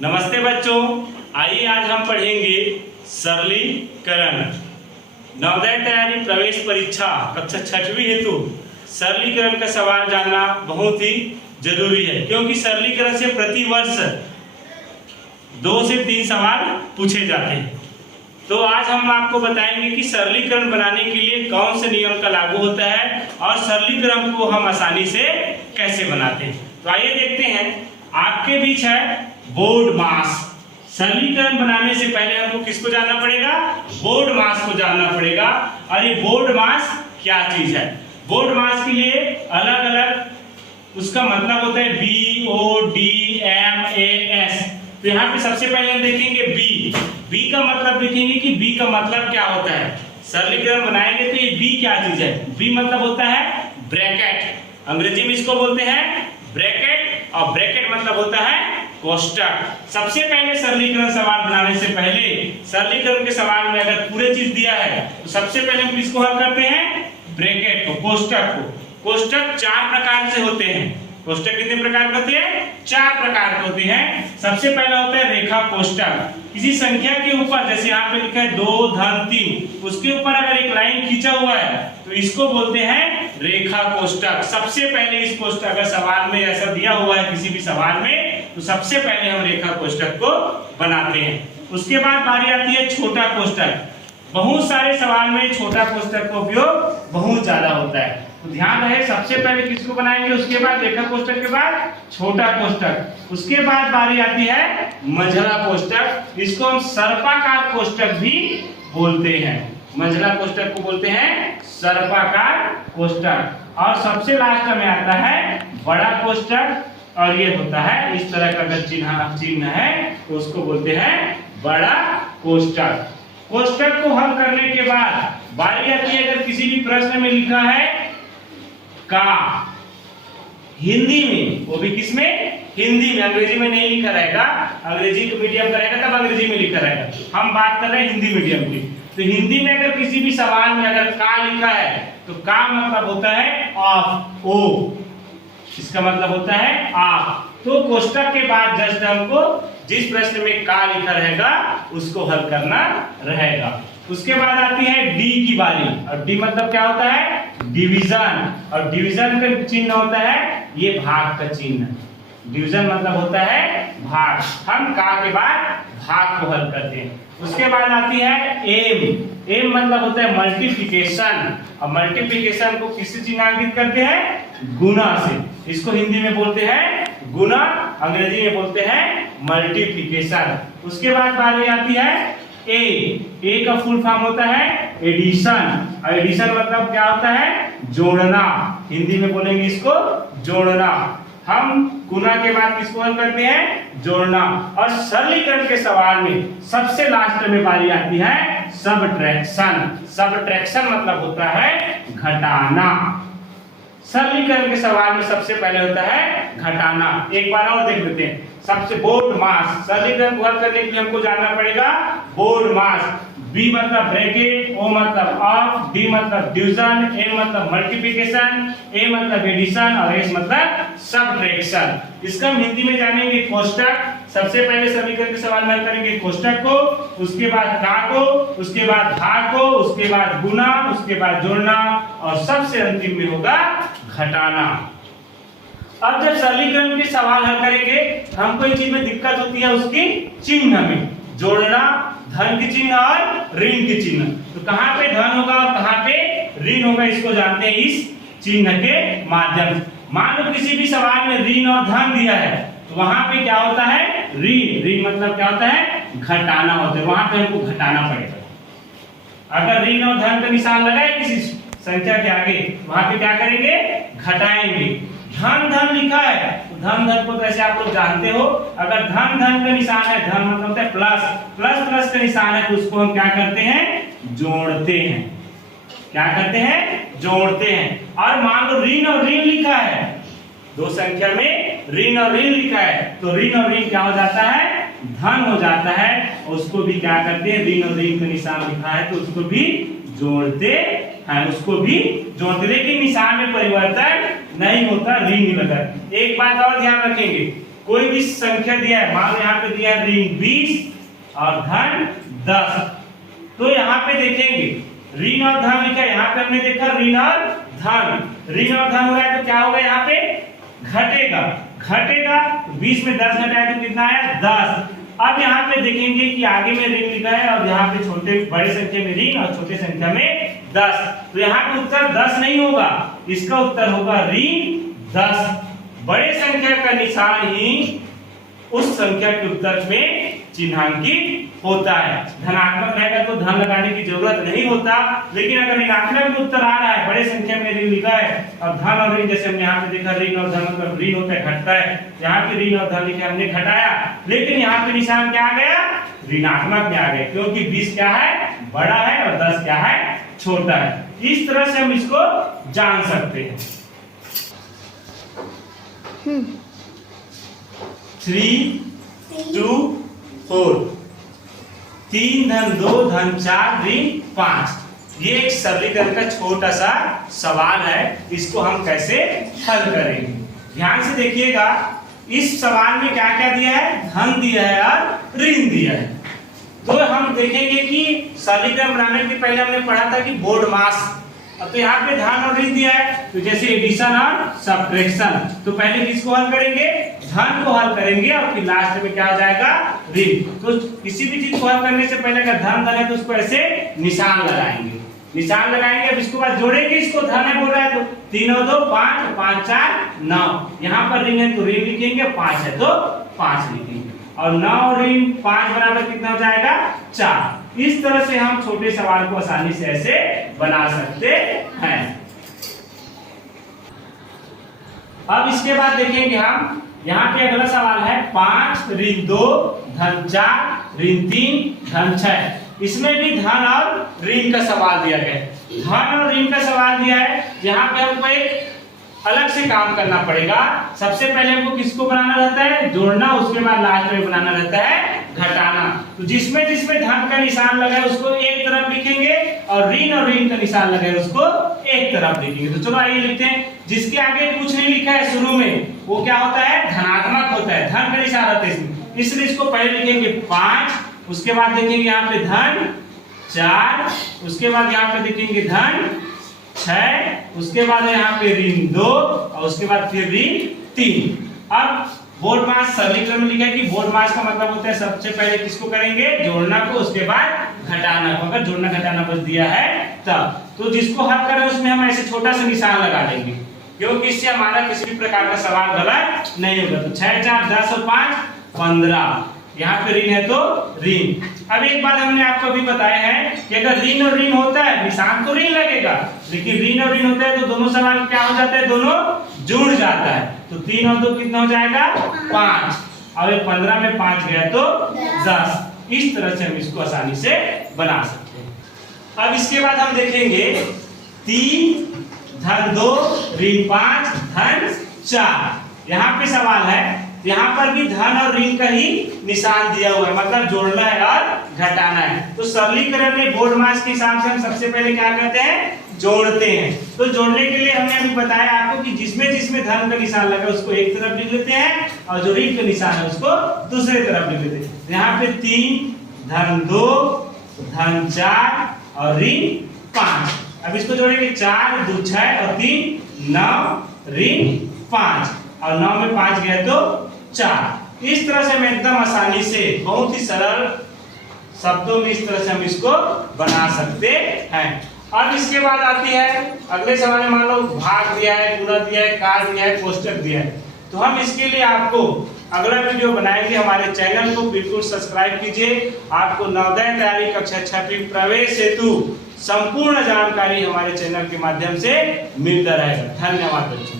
नमस्ते बच्चों, आइए आज हम पढ़ेंगे सरलीकरण। नवोदय तैयारी प्रवेश परीक्षा कक्षा 6वीं हेतु सरलीकरण का सवाल जानना बहुत ही जरूरी है, क्योंकि सरलीकरण से प्रति वर्ष 2 से 3 सवाल पूछे जाते हैं। तो आज हम आपको बताएंगे कि सरलीकरण बनाने के लिए कौन से नियम का लागू होता है और सरलीकरण को हम आसानी से कैसे बनाते हैं। तो आइए देखते हैं। आपके बीच है बोर्ड मास। सरलीकरण बनाने से पहले हमको किसको जानना पड़ेगा? बोर्ड मास को जानना पड़ेगा। और ये बोर्ड मास क्या चीज है? बोर्ड मास के लिए अलग अलग उसका मतलब होता है BODMAS। तो यहाँ पे सबसे पहले हम देखेंगे बी का मतलब देखेंगे कि बी का मतलब क्या होता है। सरलीकरण बनाएंगे तो ये बी क्या चीज है? बी मतलब होता है ब्रैकेट। अंग्रेजी में इसको बोलते हैं ब्रैकेट, और ब्रैकेट मतलब होता है कोष्टक। सबसे पहले सरलीकरण सवाल बनाने से पहले सरलीकरण के सवाल में अगर पूरे चीज दिया है तो सबसे पहले हम किसको हल करते हैं? ब्रैकेट को, कोष्टक को। कोष्टक 4 प्रकार से होते हैं। कोष्टक कितने प्रकार के होते हैं? 4 प्रकार के होते हैं। सबसे पहला होता है रेखा कोष्टक। किसी संख्या के ऊपर, जैसे यहाँ पे लिखा है 2 धन 3, उसके ऊपर अगर एक लाइन खींचा हुआ है तो इसको बोलते हैं रेखा कोष्टक। सबसे पहले इस कोष्टक अगर सवाल में ऐसा दिया हुआ है किसी भी सवाल में, तो सबसे पहले हम रेखा कोष्टक को बनाते हैं। उसके बाद बारी आती है छोटा कोष्टक। बहुत सारे सवाल में छोटा कोष्टक का उपयोग बहुत ज्यादा होता है, तो ध्यान रहे सबसे पहले किसको बनाएंगे, उसके बाद रेखा कोष्टक के बाद छोटा कोष्टक। उसके बाद बारी आती है मंझला कोष्टक। इसको हम सर्पाकार कोष्टक भी बोलते हैं। मंझला कोष्टक को बोलते हैं सर्पाकार कोष्टक। और सबसे लास्ट में आता है बड़ा कोष्टक, और ये होता है इस तरह का अगर चिन्ह है तो उसको बोलते हैं बड़ा कोष्टक। कोष्टक को हल करने के बाद बारी आती है अगर किसी भी प्रश्न में लिखा है का, हिंदी में, वो भी किसमें? हिंदी में। अंग्रेजी में नहीं लिखा रहेगा। अंग्रेजी मीडियम का रहेगा तब अंग्रेजी में लिखा रहेगा। हम बात कर रहे हैं हिंदी मीडियम की। तो हिंदी में अगर किसी भी सवाल में अगर का लिखा है तो का मतलब होता है ऑफ, ओ, इसका मतलब होता है आप। तो कोष्टक के बाद जस्ट हमको जिस प्रश्न में का लिखा रहेगा उसको हल करना रहेगा। उसके बाद आती है डी की बारी, और डी मतलब क्या होता है? डिवीजन। और डिवीजन का चिन्ह होता है ये भाग का चिन्ह। डिवीजन मतलब होता है भाग। हम का के बाद भाग को हल करते हैं। उसके बाद आती है एम। एम मतलब होता है मल्टीप्लिकेशन, और मल्टीप्लिकेशन को किससे चिन्हांकित करते हैं? गुना से। इसको हिंदी में बोलते हैं गुना, अंग्रेजी में बोलते हैं मल्टीप्लिकेशन। उसके बाद बारी आती है ए का फुल फॉर्म होता है एडिशन, और एडिशन मतलब क्या होता है? जोड़ना। हिंदी में बोलेंगे इसको जोड़ना। हम गुना के बाद किसको हल करते हैं? जोड़ना। और सरलीकरण के सवाल में सबसे लास्ट में बारी आती है सबट्रैक्शन। सबट्रैक्शन मतलब होता है घटाना। सरलीकरण के सवाल में सबसे पहले होता है घटाना। एक बार और देख लेते हैं। सबसे बोर्ड मास, सरलीकरण को हल करने के लिए हमको जानना पड़ेगा बोर्ड मास। बी मतलब ब्रैकेट, ओ मतलब ऑफ, डी मतलब डिवीजन, ए मतलब मल्टीप्लिकेशन, ए मतलब एडिशन, और एस मतलब सबट्रैक्शन। इसका हम हिंदी में जानेंगे कोष्टक। सबसे पहले सरलीकरण के सवाल में हल करेंगे कोष्टक को, उसके बाद का को, उसके बाद भाग को, उसके बाद गुना, उसके बाद जोड़ना, और सबसे अंतिम में होगा घटाना। अब जब सरलीकरण के सवाल हल करेंगे हमको एक चीज में दिक्कत होती है, उसकी चिन्ह में। जोड़ना, धन की चिन्ह और ऋण की चिन्ह। तो कहाँ पे धन होगा और कहाँ पे ऋण होगा इसको जानते हैं इस चिन्ह के माध्यम से। मान लो किसी भी सवाल में ऋण और धन दिया है तो वहां पे क्या होता है? ऋण। ऋण मतलब क्या होता है? घटाना होता है। वहां पे हमको घटाना पड़ेगा। अगर ऋण और धन का निशान लगाए किसी संख्या के आगे, वहां पे क्या करेंगे? घटाएंगे। धन धन लिखा है तो धन धन को तो ऐसे आप लोग जानते हो। अगर धन धन का निशान है, धन मतलब होता है प्लस, प्लस प्लस का निशान है, तो उसको हम क्या करते हैं? जोड़ते हैं। क्या करते हैं? जोड़ते हैं। और मान लो ऋण और ऋण लिखा है, दो संख्या में ऋण और ऋण लिखा है, तो ऋण और ऋण क्या हो जाता है? धन हो जाता है। और उसको भी क्या करते हैं? ऋण और ऋण का निशान लिखा है तो उसको भी जोड़ते हैं, उसको भी जोड़ते, लेकिन निशान में परिवर्तन नहीं होता, ऋण लगा। एक बात और ध्यान रखेंगे, कोई भी संख्या दिया है, मान लो यहाँ पे दिया है ऋण 20 और धन 10, तो यहाँ पे देखेंगे ऋण और धन लिखा है, यहाँ पे हमने देखा ऋण और धन, ऋण और धन हो रहा है तो क्या होगा यहाँ पे घटेगा, घटेगा 20 में 10 घटाए तो कितना आया 10। अब यहाँ पे देखेंगे कि आगे में ऋण लिखा है और यहाँ पे छोटे बड़े संख्या में ऋण और छोटे संख्या में 10, तो यहाँ पे उत्तर 10 नहीं होगा, इसका उत्तर होगा ऋण 10। बड़े संख्या का निशान ही उस संख्या के उत्तर में चिन्हांकित होता है। धनात्मक रहेगा तो धन लगाने की जरूरत नहीं होता, लेकिन अगर ऋणात्मक में उत्तर आ रहा है, बड़े संख्या में ऋण लिखा है और धन और ऋण, जैसे हमने यहाँ पे देखा ऋण और धन मतलब ऋण होता है घटता है, यहाँ पे ऋण और धन लिखा है हमने घटाया, लेकिन यहाँ पे निशान क्या आ गया ऋणात्मक में आ गया, क्योंकि 20 क्या है बड़ा है और 10 क्या है छोटा है। इस तरह से हम इसको जान सकते हैं। 3 2 4, 3 धन 2 धन 4 ऋण 5, ये एक सरलीकरण का छोटा सा सवाल है, इसको हम कैसे हल करेंगे। ध्यान से देखिएगा, इस सवाल में क्या क्या दिया है, धन दिया है और ऋण दिया है। तो हम देखेंगे कि सरलीकरण बनाने के पहले हमने पढ़ा था कि बोर्ड मास, अब तो यहाँ पे धन और ऋण दिया है, तो जैसे एडिशन और सब्ट्रैक्शन, तो पहले किसको हल करेंगे, धन को हल करेंगे और फिर लास्ट में क्या हो जाएगा ऋण। तो किसी भी चीज को हल करने से पहले अगर धन है तो उसको ऐसे निशान लगाएंगे, निशान लगाएंगे, अब इसको बाद जोड़ेंगे, इसको धन है बोल रहा है तो 3 और 2 5, 5 4 9, यहाँ पर ऋण है तो ऋण लिखेंगे, 5 है तो 5 लिखेंगे, और 9 और ऋण 5 बराबर कितना हो जाएगा 4। इस तरह से हम छोटे सवाल को आसानी से ऐसे बना सकते हैं। अब इसके बाद देखेंगे हम, यहाँ पे अगला सवाल है 5 ऋण 2 धन 4 ऋण 3 धन 6, इसमें भी धन और ऋण का सवाल दिया गया है। धन और ऋण का सवाल दिया है, यहाँ पे हमको एक अलग से काम करना पड़ेगा। सबसे पहले हमको किसको बनाना रहता है, जोड़ना, उसके बाद लास्ट में बनाना रहता है घटाना। तो जिसमें जिसमें धन का निशान लगा है उसको एक तरफ लिखेंगे और ऋण का निशान लगा है उसको एक तरफ लिखेंगे। तो चलो आइए लिखते हैं, जिसके आगे कुछ नहीं लिखा है शुरू में वो क्या होता है धनात्मक होता है, धन का निशान रहता है इसमें, इसलिए इसको पहले लिखेंगे 5, उसके बाद देखेंगे यहाँ पे धन 4, उसके बाद यहाँ पे देखेंगे धन 6, उसके बाद यहाँ पे ऋण 2 और उसके बाद फिर ऋण 3। अब बोर्ड मास सरलीकरण में लिखा है कि बोर्ड मास का मतलब होता है सबसे पहले किसको करेंगे, जोड़ना को, उसके बाद घटाना को। अगर जोड़ना घटाना बस दिया है तब, तो जिसको हल करें उसमें हम ऐसे छोटा सा निशान लगा देंगे, क्योंकि इससे हमारा किसी भी प्रकार का सवाल गलत नहीं होगा। तो 6 4 10 और 5 15, यहाँ पे ऋण है तो ऋण। अब एक बात हमने आपको भी बताया है कि अगर ऋण और ऋण होता है निशान तो ऋण लगेगा, लेकिन ऋण और ऋण होता है तो दोनों सवाल क्या हो जाता है, दोनों जुड़ जाता है। तो 3 और 2 कितना हो जाएगा 5, और 15 में 5 गया तो 10। इस तरह से हम इसको आसानी से बना सकते हैं। अब इसके बाद हम देखेंगे 3 धन 2 ऋण 5 धन 4, यहाँ पे सवाल है, यहाँ पर भी धन और ऋण का ही निशान दिया हुआ है, मतलब जोड़ना है और घटाना है। तो सरलीकरण में बोर्ड मास के हिसाब से हम सबसे पहले क्या करते हैं, जोड़ते हैं। तो जोड़ने के लिए हमने अभी बताया आपको कि जिसमें जिसमें धन का निशान लगा उसको एक तरफ लिख लेते हैं और जो ऋण का निशान है उसको दूसरे तरफ लिख लेते हैं। यहाँ पे 3 धन 2 धन 4 और ऋण 5। अब इसको जोड़ेंगे 4 2 6 और 3 9 ऋण 5, और 9 में 5 गया तो 4। इस तरह से हम एकदम आसानी से बहुत ही सरल शब्दों में इस तरह से हम इसको बना सकते हैं। अब इसके बाद आती है अगले सवाल में, मान लो भाग दिया है, गुणा दिया है, काट दिया है, कोष्टक दिया है। तो हम इसके लिए आपको अगला वीडियो बनाएंगे। हमारे चैनल को बिल्कुल सब्सक्राइब कीजिए। आपको नवोदय तैयारी कक्षा 6वीं प्रवेश हेतु संपूर्ण जानकारी हमारे चैनल के माध्यम से मिलता रहेगा। धन्यवाद बच्चों।